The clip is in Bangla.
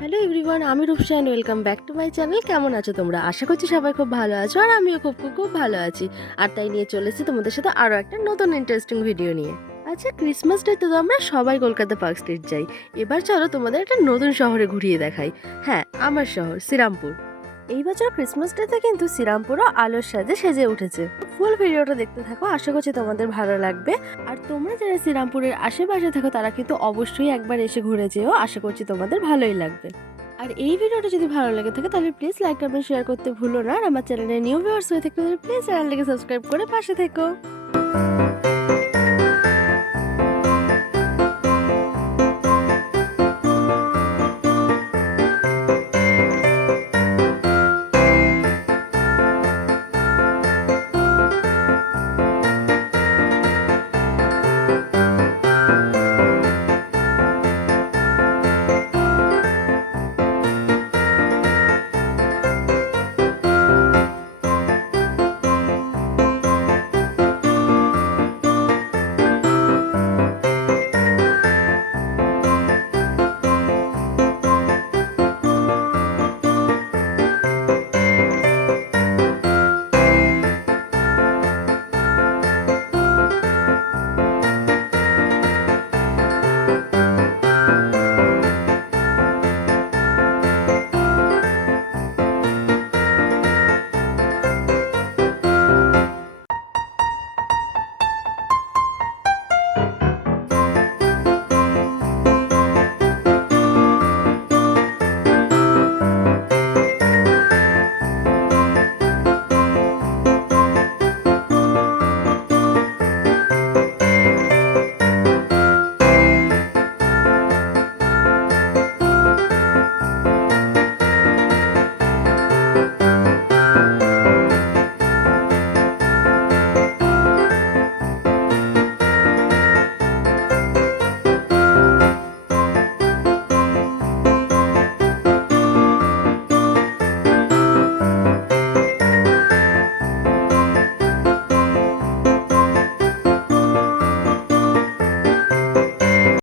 হ্যালো এভরিওয়ান, আমি Rupsa and welcome back to my channel. কেমন আছো তোমরা? আশা করছি সবাই খুব ভালো আছো, আর আমিও খুব খুব খুব ভালো আছি। আর তাই নিয়ে চলে এসেছি তোমাদের সাথে আরও একটা নতুন ইন্টারেস্টিং ভিডিও নিয়ে। আচ্ছা, ক্রিসমাস ডেতে তো আমরা সবাই কলকাতা পার্ক স্ট্রিট যাই। এবার চলো তোমাদের একটা নতুন শহরে ঘুরিয়ে দেখাই। হ্যাঁ, আমার শহর শ্রীরামপুর। এই বছর ক্রিসমাস ডেতে কিন্তু শ্রীরামপুরও আলোর সাজে সেজে উঠেছে। ফুল ভিডিওটা দেখতে থাকো, আশা করছি তোমাদের ভালো লাগবে। আর তোমরা যারা শ্রীরামপুরের আশেপাশে থাকো তারা কিন্তু অবশ্যই একবার এসে ঘুরে যেও, আশা করছি তোমাদের ভালোই লাগবে। আর এই ভিডিওটা যদি ভালো লেগে থাকে তাহলে প্লিজ লাইক কমেন্ট শেয়ার করতে ভুলো না। আর আমার চ্যানেলে নিউ ভিউয়ার্স হয়ে থাকলে প্লিজ চ্যানেলটাকে সাবস্ক্রাইব করে পাশে থেকো।